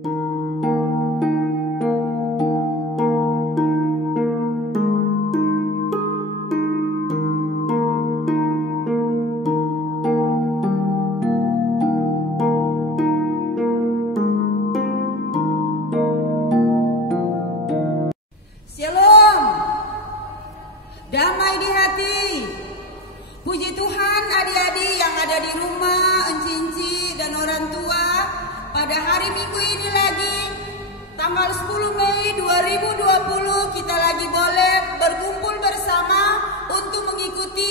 Shalom, damai di hati. Puji Tuhan adik-adik yang ada di rumah, enci-enci dan orang tua. Pada hari Minggu ini lagi, tanggal 10 Mei 2020, kita lagi boleh berkumpul bersama untuk mengikuti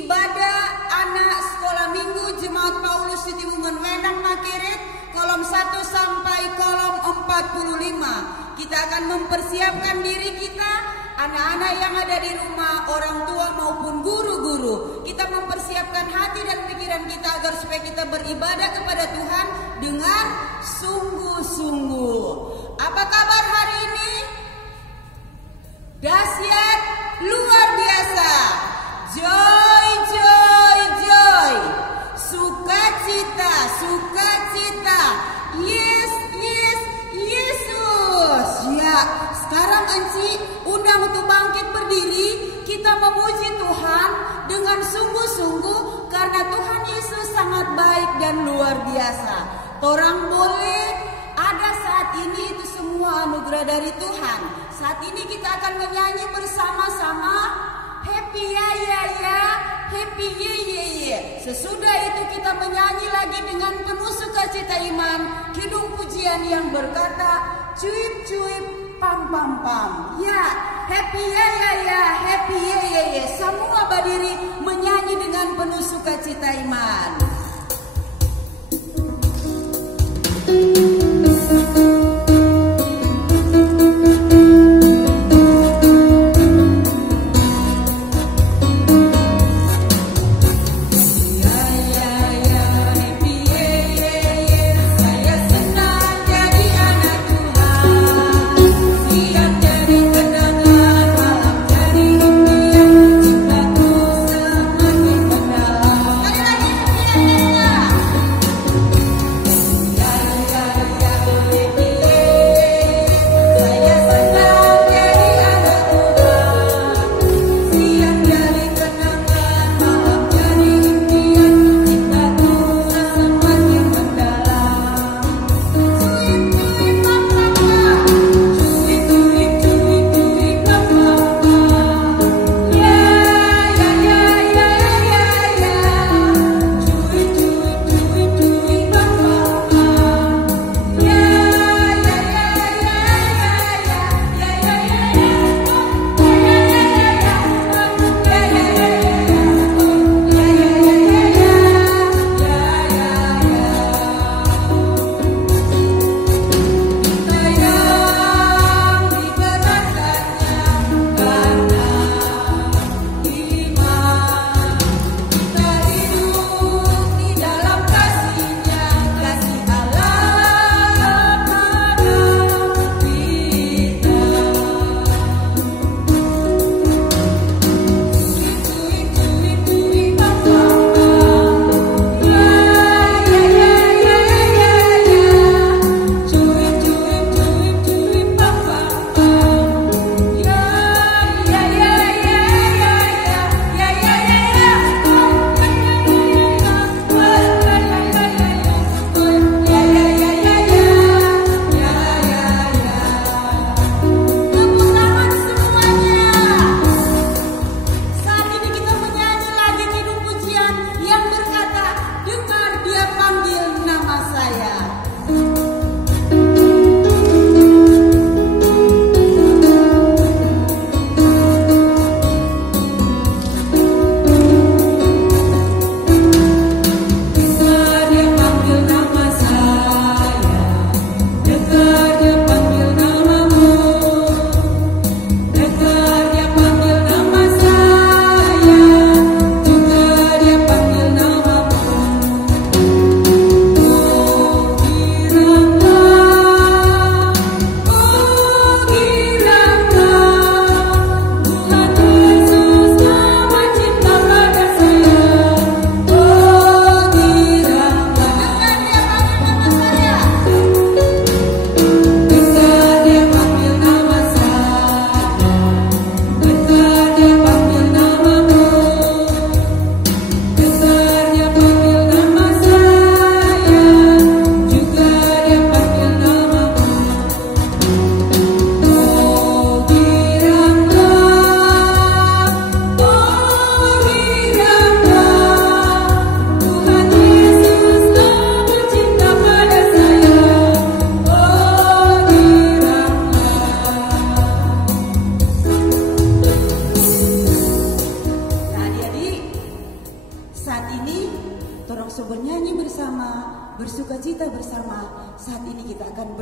ibadah anak sekolah minggu Jemaat Paulus Sitiwungan Wenang Makeret, kolom 1 sampai kolom 45. Kita akan mempersiapkan diri kita, anak-anak yang ada di rumah, orang tua maupun guru-guru. Kita mempersiapkan hati dan pikiran kita agar supaya kita beribadah kepada Tuhan dengan sungguh-sungguh. Apa kabar hari ini? Dahsyat, luar biasa. Joy, joy, joy. Sukacita, sukacita. Yes, yes, Yesus. Ya, sekarang Enci undang untuk bangkit berdiri. Kita memuji Tuhan dengan sungguh-sungguh karena Tuhan Yesus sangat baik dan luar biasa. Orang boleh ada saat ini itu semua anugerah dari Tuhan. Saat ini kita akan menyanyi bersama-sama Happy ya ya ya, Happy ye ye ye. Sesudah itu kita menyanyi lagi dengan penuh sukacita iman kidung pujian yang berkata cuip cuip pam pam pam. Ya, Happy ya ya ya, Happy ye ye ye. Semua berdiri menyanyi dengan penuh sukacita iman. Yeah.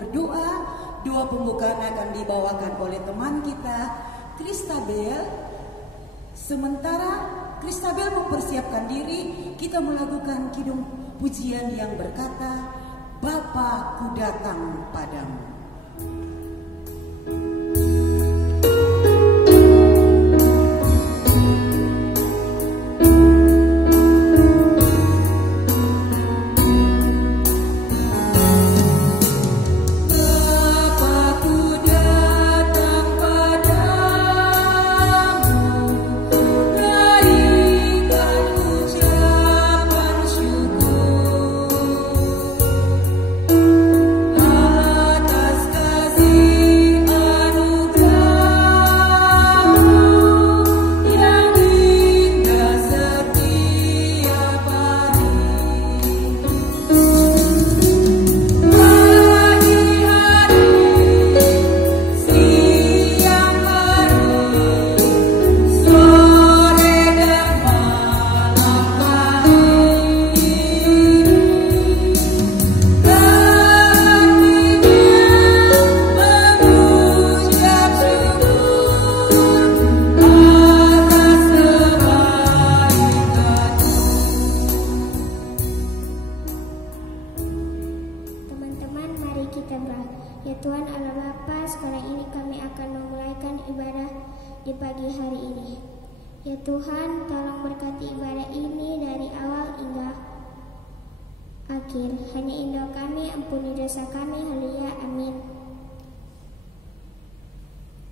berdoa. Doa pembukaan akan dibawakan oleh teman kita, Kristabel. Sementara Kristabel mempersiapkan diri, kita melakukan kidung pujian yang berkata, Bapa ku datang padamu.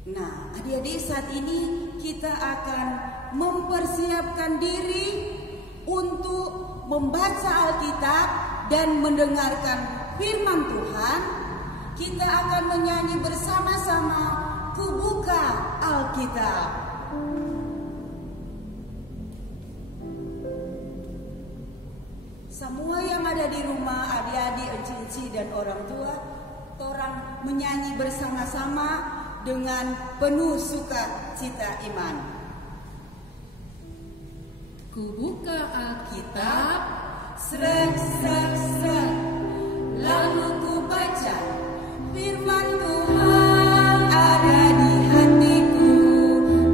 Nah, adik-adik, saat ini kita akan mempersiapkan diri untuk membaca Alkitab dan mendengarkan firman Tuhan. Kita akan menyanyi bersama-sama, Ku buka Alkitab. Semua yang ada di rumah, adik-adik, enci-enci dan orang tua, orang menyanyi bersama-sama dengan penuh sukacita iman. Ku buka Alkitab, srek, srek, srek, lalu ku baca firman Tuhan. Ada di hatiku,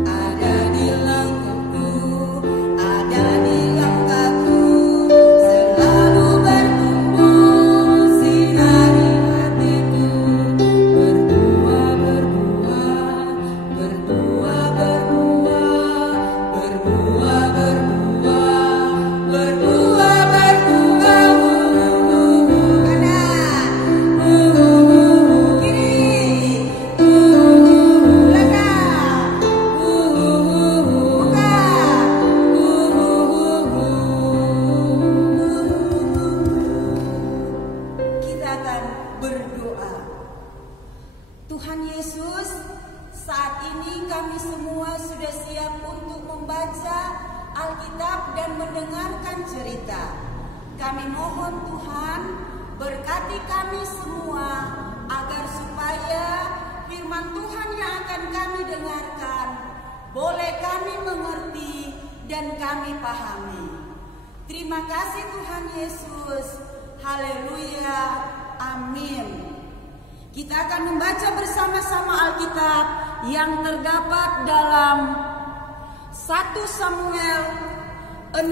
ada di langkahku, ada di langkahku, selalu bertumbuh sinari hatiku. Berbuah, berbuah, berbuah, berbuah, berbuah, berbuah, berbuah, berbuah. Tuhan Yesus, saat ini kami semua sudah siap untuk membaca Alkitab dan mendengarkan cerita. Kami mohon Tuhan, berkati kami semua agar supaya firman Tuhan yang akan kami dengarkan boleh kami mengerti dan kami pahami. Terima kasih Tuhan Yesus. Haleluya. Amin. Kita akan membaca bersama-sama Alkitab yang terdapat dalam 1 Samuel 16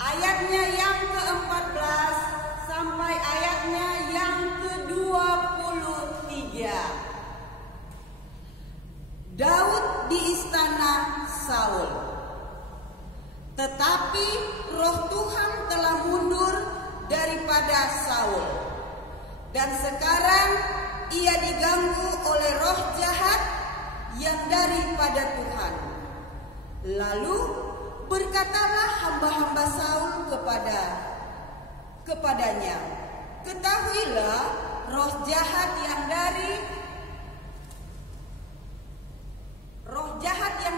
ayatnya yang ke-14 sampai ayatnya yang ke-23. Daud di istana Saul. Tetapi roh Tuhan telah mundur daripada Saul, dan sekarang ia diganggu oleh roh jahat yang daripada Tuhan. Lalu berkatalah hamba-hamba Saul kepadanya, ketahuilah roh jahat yang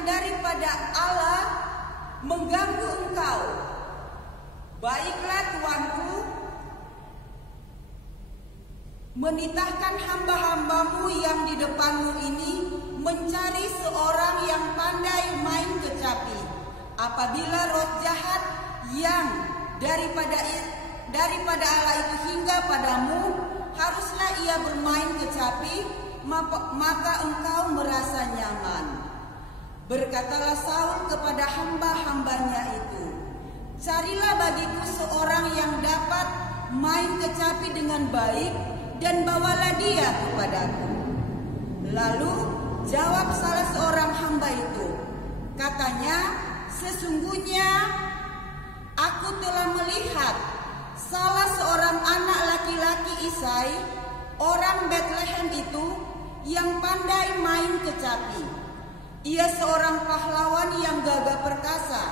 daripada Allah mengganggu engkau. Baiklah tuanku, menitahkan hamba-hambamu yang di depanmu ini mencari seorang yang pandai main kecapi. Apabila roh jahat yang daripada Allah itu hingga padamu, haruslah ia bermain kecapi, maka engkau merasa nyaman. Berkatalah Saul kepada hamba-hambanya itu, carilah bagiku seorang yang dapat main kecapi dengan baik, dan bawalah dia kepadaku. Lalu jawab salah seorang hamba itu, katanya, sesungguhnya aku telah melihat salah seorang anak laki-laki Isai, orang Bethlehem itu, yang pandai main kecapi. Ia seorang pahlawan yang gagah perkasa,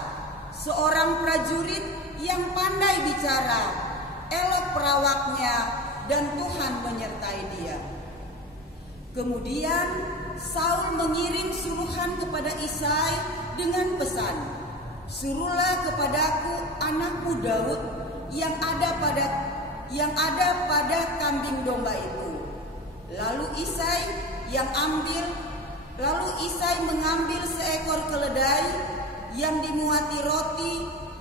seorang prajurit yang pandai bicara, elok perawaknya, dan Tuhan menyertai dia. Kemudian Saul mengirim suruhan kepada Isai dengan pesan, suruhlah kepadaku anakmu Daud yang ada pada kambing domba itu. Lalu Isai mengambil seekor keledai yang dimuati roti,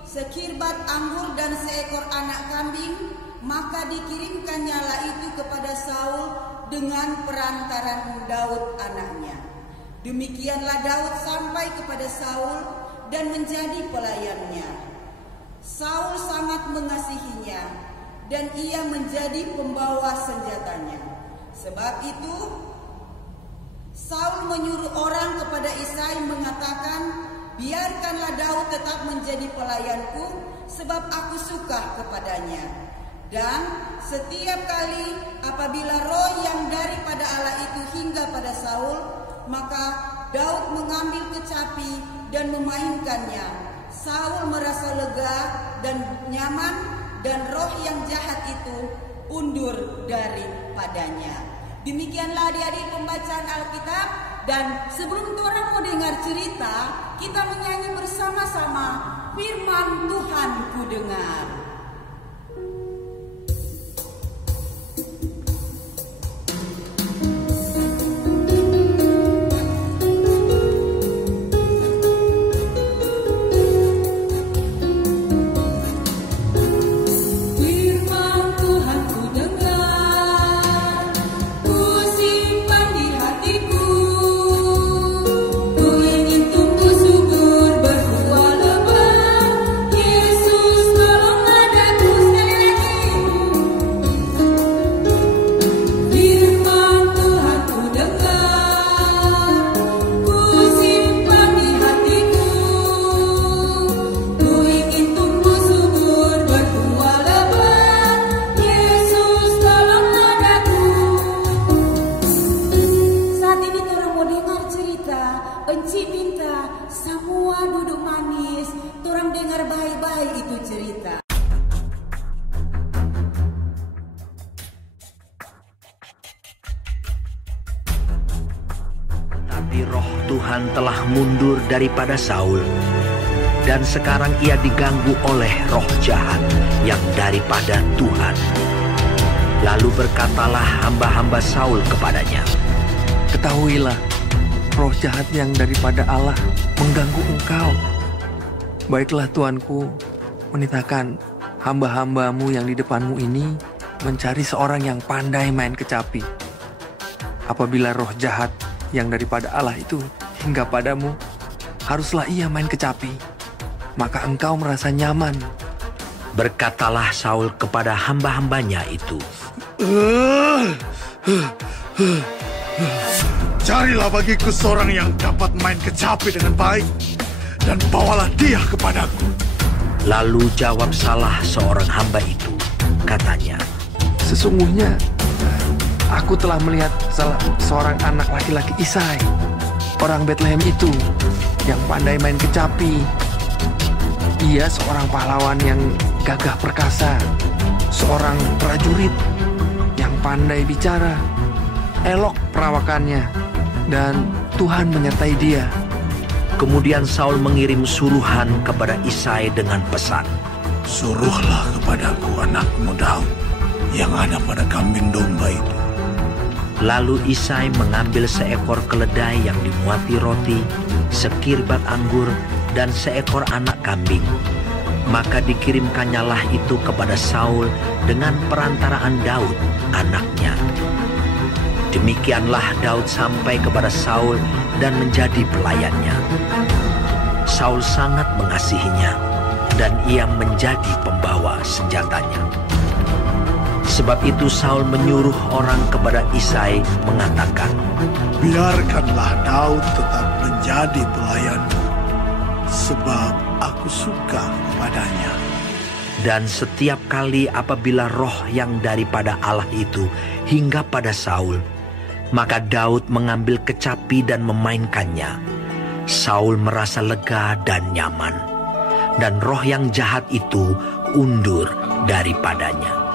sekirbat anggur dan seekor anak kambing, maka dikirimkannyalah itu kepada Saul dengan perantaran Daud anaknya. Demikianlah Daud sampai kepada Saul dan menjadi pelayannya. Saul sangat mengasihinya dan ia menjadi pembawa senjatanya. Sebab itu Saul menyuruh orang kepada Isai mengatakan, biarkanlah Daud tetap menjadi pelayanku, sebab aku suka kepadanya. Dan setiap kali apabila roh yang daripada Allah itu hingga pada Saul, maka Daud mengambil kecapi dan memainkannya. Saul merasa lega dan nyaman, dan roh yang jahat itu undur daripadanya. Demikianlah adik-adik pembacaan Alkitab. Dan sebelum orang mau dengar cerita, kita menyanyi bersama-sama firman Tuhan ku dengar. Roh Tuhan telah mundur daripada Saul, dan sekarang ia diganggu oleh roh jahat yang daripada Tuhan. Lalu berkatalah hamba-hamba Saul kepadanya, ketahuilah, roh jahat yang daripada Allah mengganggu engkau. Baiklah Tuanku, menitahkan hamba-hambamu yang di depanmu ini mencari seorang yang pandai main kecapi. Apabila roh jahat yang daripada Allah itu hingga padamu, haruslah ia main kecapi, maka engkau merasa nyaman. Berkatalah Saul kepada hamba-hambanya itu, carilah bagiku seorang yang dapat main kecapi dengan baik, dan bawalah dia kepadaku. Lalu jawab salah seorang hamba itu, katanya, sesungguhnya aku telah melihat seorang anak laki-laki Isai, orang Bethlehem itu, yang pandai main kecapi. Ia seorang pahlawan yang gagah perkasa, seorang prajurit yang pandai bicara, elok perawakannya, dan Tuhan menyertai dia. Kemudian Saul mengirim suruhan kepada Isai dengan pesan, suruhlah kepadaku anakmu Daud yang ada pada kambing domba itu. Lalu Isai mengambil seekor keledai yang dimuati roti, sekirbat anggur, dan seekor anak kambing. Maka dikirimkannyalah itu kepada Saul dengan perantaraan Daud, anaknya. Demikianlah Daud sampai kepada Saul dan menjadi pelayannya. Saul sangat mengasihinya, dan ia menjadi pembawa senjatanya. Sebab itu Saul menyuruh orang kepada Isai mengatakan, biarkanlah Daud tetap menjadi pelayanmu, sebab aku suka kepadanya. Dan setiap kali apabila roh yang daripada Allah itu hingga pada Saul, maka Daud mengambil kecapi dan memainkannya. Saul merasa lega dan nyaman, dan roh yang jahat itu undur daripadanya.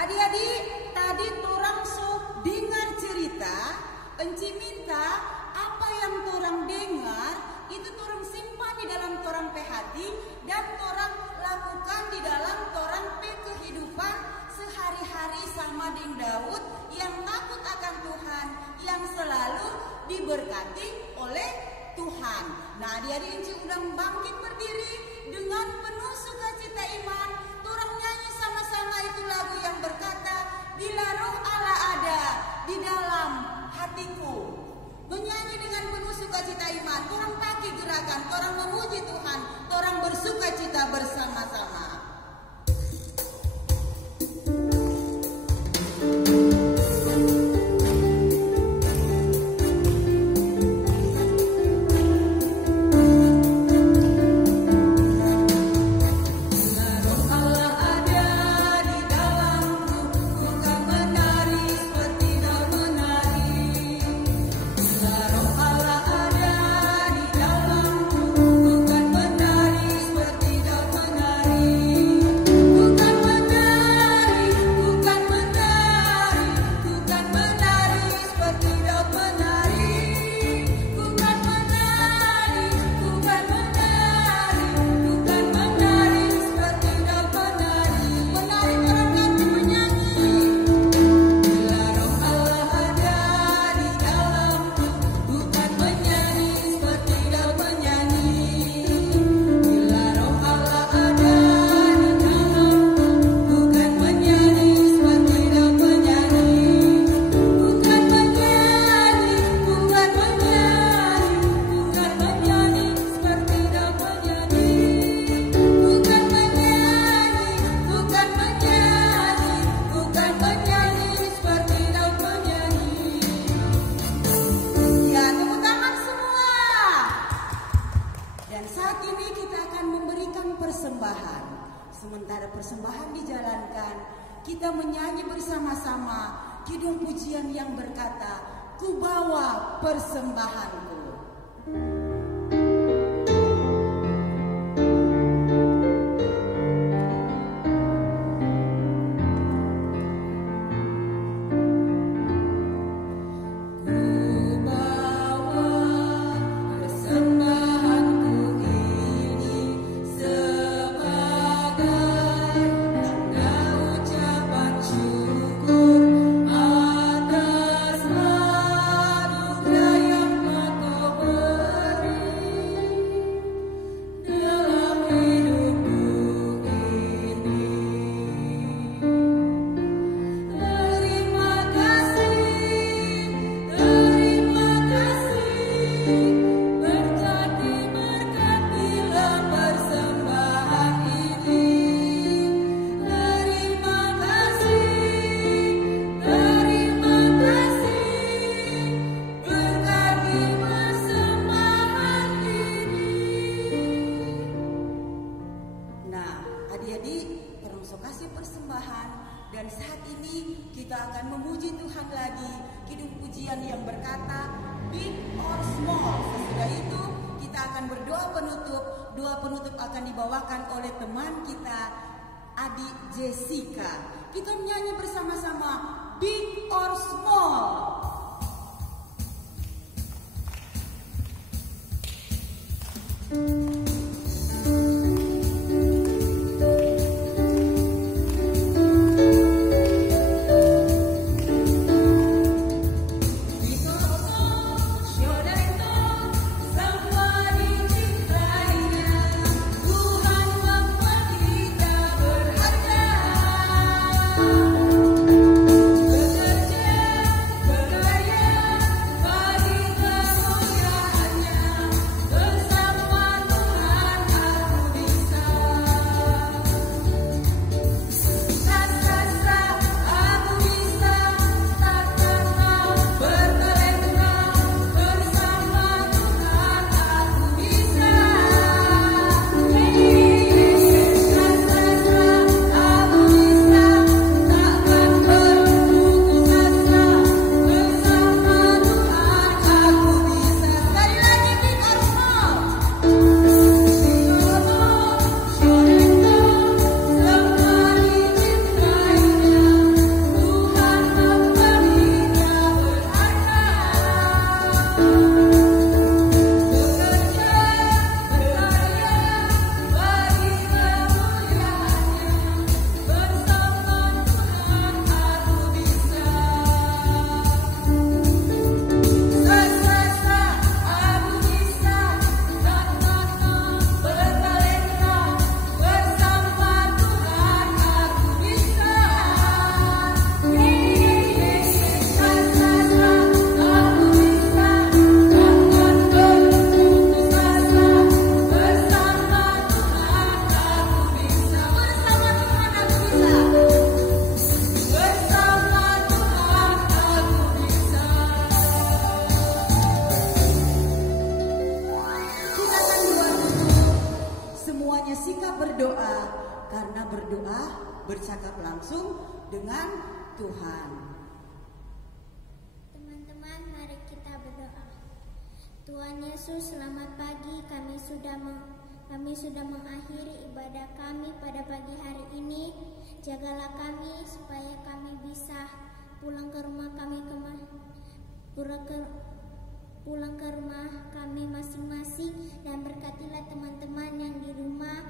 Adik-adik, tadi torang so dengar cerita, enci minta apa yang torang dengar itu torang simpan di dalam torang pe hati dan torang lakukan di dalam torang pe kehidupan sehari-hari sama dengan Daud yang takut akan Tuhan, yang selalu diberkati oleh Tuhan. Nah, adik-adik enci undang bangkit berdiri dengan penuh sukacita iman. Torang nyanyi sama-sama itu lagu yang berkata, bila roh Allah ada di dalam hatiku. Menyanyi dengan penuh sukacita iman. Torang pakai gerakan, torang memuji Tuhan, torang bersukacita bersama-sama. Sementara persembahan dijalankan, kita menyanyi bersama-sama kidung pujian yang berkata, ku bawa persembahanku. Atas anugerah yang Kau beri. di kidung pujian yang berkata big or small. Sesudah itu kita akan berdoa penutup. Doa penutup akan dibawakan oleh teman kita, adik Jessica. Kita menyanyi bersama-sama big or small. Bercakap langsung dengan Tuhan. Teman-teman, mari kita berdoa. Tuhan Yesus, selamat pagi. Kami sudah mengakhiri ibadah kami pada pagi hari ini. Jagalah kami supaya kami bisa pulang ke rumah kami masing-masing, dan berkatilah teman-teman yang di rumah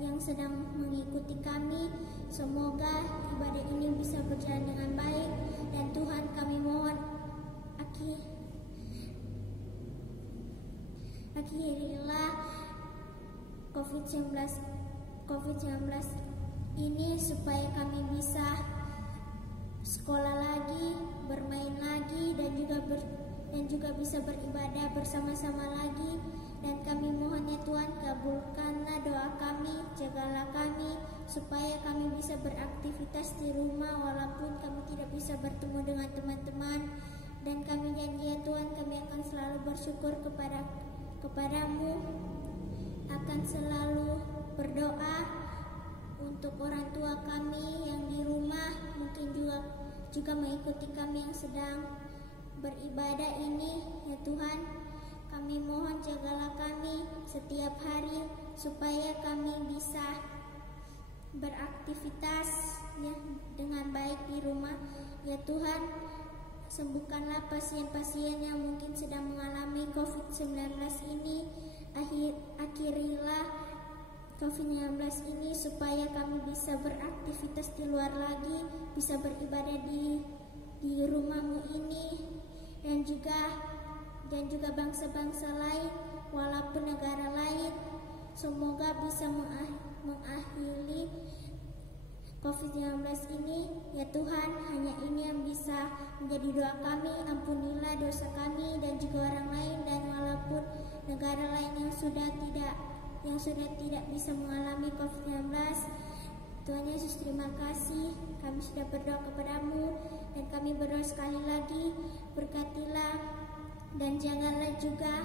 yang sedang mengikuti kami. Semoga ibadah ini bisa berjalan dengan baik, dan Tuhan kami mohon akhirilah COVID-19 ini supaya kami bisa sekolah lagi, bermain lagi, dan juga bisa beribadah bersama-sama lagi. Dan kami mohon ya Tuhan, kabulkanlah doa kami, jagalah kami supaya kami bisa beraktivitas di rumah walaupun kami tidak bisa bertemu dengan teman-teman. Dan kami janji ya Tuhan, kami akan selalu bersyukur kepadamu, akan selalu berdoa untuk orang tua kami yang di rumah, mungkin juga mengikuti kami yang sedang beribadah ini ya Tuhan. Kami mohon jagalah kami setiap hari supaya kami bisa beraktivitas ya dengan baik di rumah ya Tuhan. Sembuhkanlah pasien-pasien yang mungkin sedang mengalami COVID-19 ini. Akhirilah COVID-19 ini supaya kami bisa beraktivitas di luar lagi, bisa beribadah di rumahmu ini, dan juga bangsa-bangsa lain walaupun negara lain. Semoga bisa mengakhiri COVID-19 ini ya Tuhan. Hanya ini yang bisa menjadi doa kami. Ampunilah dosa kami dan juga orang lain, dan walaupun negara lain yang sudah tidak bisa mengalami COVID-19, Tuhan Yesus, terima kasih. Kami sudah berdoa kepadamu, dan kami berdoa sekali lagi, berkatilah dan jagalah juga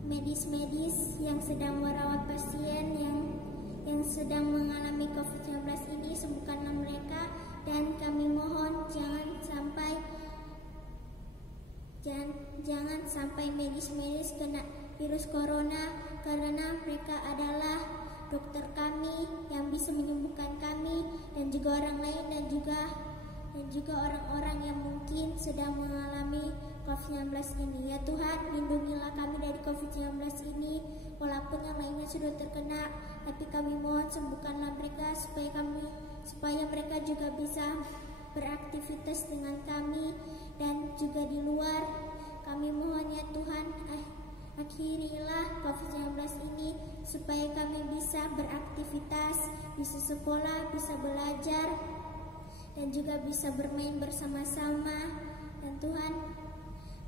medis-medis yang sedang merawat pasien yang sedang mengalami COVID-19 ini. Sembuhkanlah mereka Dan kami mohon jangan sampai medis-medis kena virus corona, karena mereka adalah dokter kami yang bisa menyembuhkan kami dan juga orang lain, dan juga orang-orang yang mungkin sedang mengalami COVID-19 ini. Ya Tuhan, lindungilah kami dari COVID-19 ini. Walaupun yang lainnya sudah terkena, tapi kami mohon sembuhkanlah mereka supaya mereka juga bisa beraktivitas dengan kami dan juga di luar. Kami mohon ya Tuhan, akhirilah COVID-19 ini supaya kami bisa beraktivitas, bisa sekolah, bisa belajar, dan juga bisa bermain bersama-sama. Dan Tuhan,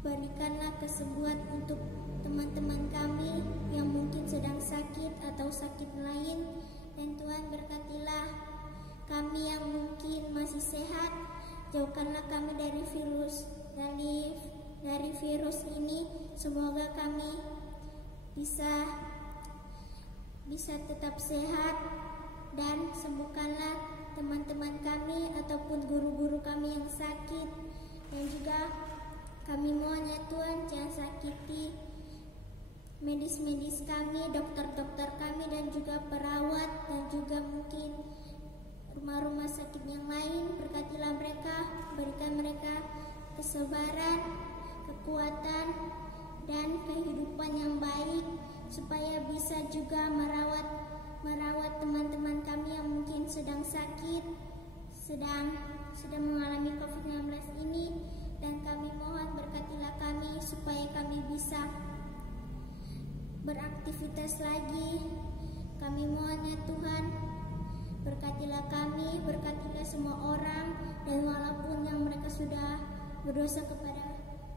berikanlah kesembuhan untuk teman-teman kami yang mungkin sedang sakit atau sakit lain. Dan Tuhan, berkatilah kami yang mungkin masih sehat, jauhkanlah kami dari virus ini. Semoga kami bisa tetap sehat, dan sembuhkanlah teman-teman kami ataupun guru-guru kami yang sakit. Dan juga kami mohon ya Tuhan, jangan sakiti medis-medis kami, dokter-dokter kami, dan juga perawat, dan juga mungkin rumah-rumah sakit yang lain. Berkatilah mereka, berikan mereka kesabaran, kekuatan, dan kehidupan yang baik, supaya bisa juga merawat teman-teman kami yang mungkin sedang sakit, sedang mengalami COVID-19 ini. Dan kami mohon berkatilah kami supaya kami bisa beraktivitas lagi. Kami mohon ya Tuhan, berkatilah kami, berkatilah semua orang, dan walaupun yang mereka sudah berdosa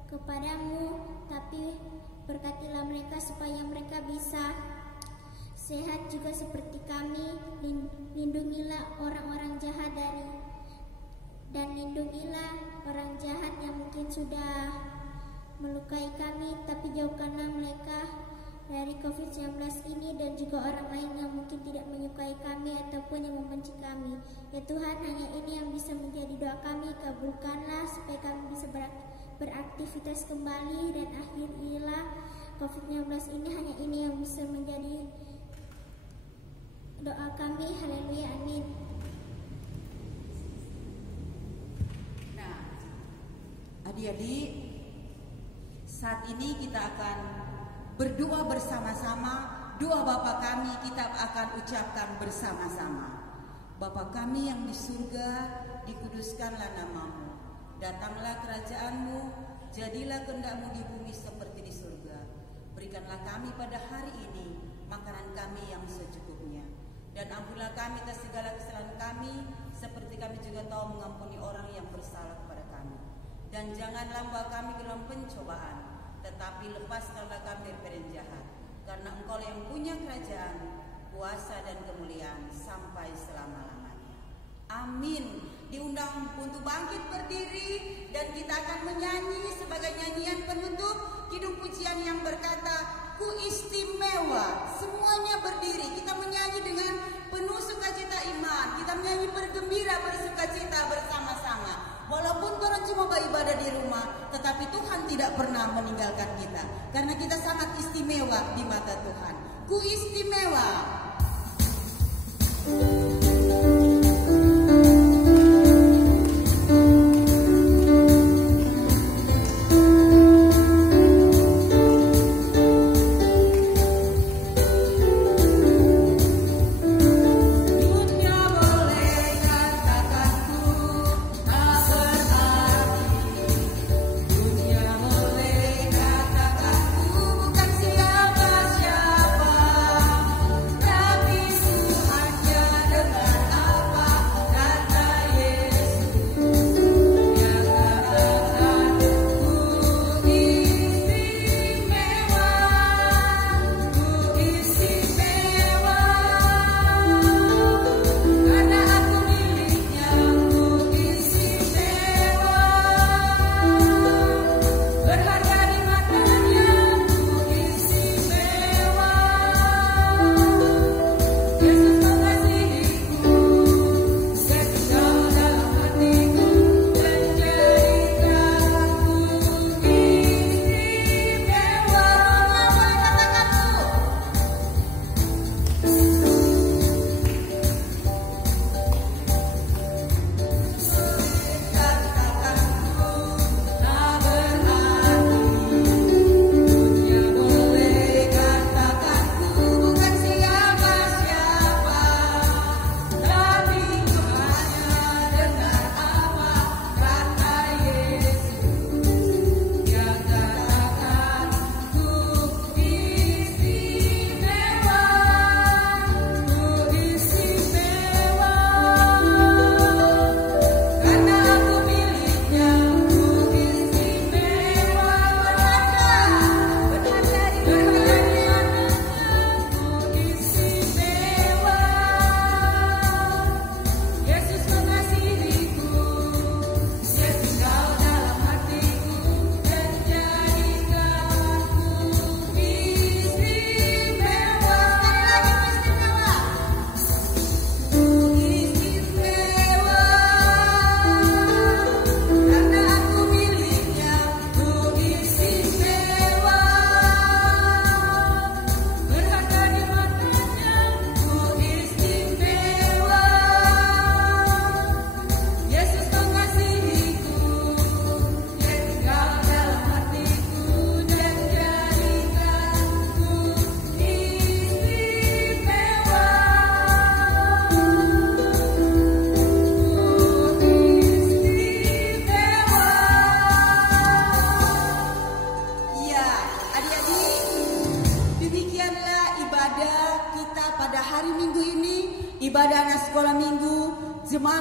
kepadamu, tapi berkatilah mereka supaya mereka bisa sehat juga seperti kami. Lindungilah orang-orang jahat dan lindungilah orang jahat yang mungkin sudah melukai kami, tapi jauhkanlah mereka dari COVID-19 ini, dan juga orang lain yang mungkin tidak menyukai kami ataupun yang membenci kami. Ya Tuhan, hanya ini yang bisa menjadi doa kami. Kabulkanlah supaya kami bisa beraktivitas kembali, dan akhirilah COVID-19 ini. Hanya ini yang bisa menjadi doa kami. Haleluya, amin. Nah, adik-adik, saat ini kita akan berdoa bersama-sama. Doa Bapa kami kita akan ucapkan bersama-sama. Bapa kami yang di surga, dikuduskanlah namamu. Datanglah kerajaanmu, jadilah kehendak-mu di bumi seperti di surga. Berikanlah kami pada hari ini makanan kami yang secukupnya. Dan ampunilah kami atas segala kesalahan kami, seperti kami juga tahu mengampuni orang yang bersalah kepada kami. Dan janganlah membawa kami ke dalam pencobaan, tetapi lepaskanlah kami dari yang jahat. Karena Engkau yang punya kerajaan, kuasa, dan kemuliaan sampai selama-lamanya. Amin. Diundang untuk bangkit berdiri, dan kita akan menyanyi sebagai nyanyian penutup kidung pujian yang berkata, Ku istimewa. Semuanya berdiri, kita menyanyi dengan penuh sukacita iman. Kita menyanyi bergembira, bersukacita bersama-sama. Walaupun orang cuma beribadah di rumah, tetapi Tuhan tidak pernah meninggalkan kita, karena kita sangat istimewa di mata Tuhan. Ku istimewa. Siapa, tapi Tuhan hanya dengan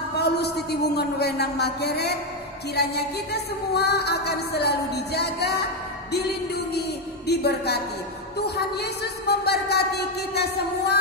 Paulus titibungan wenang makeret, kiranya kita semua akan selalu dijaga, dilindungi, diberkati. Tuhan Yesus memberkati kita semua.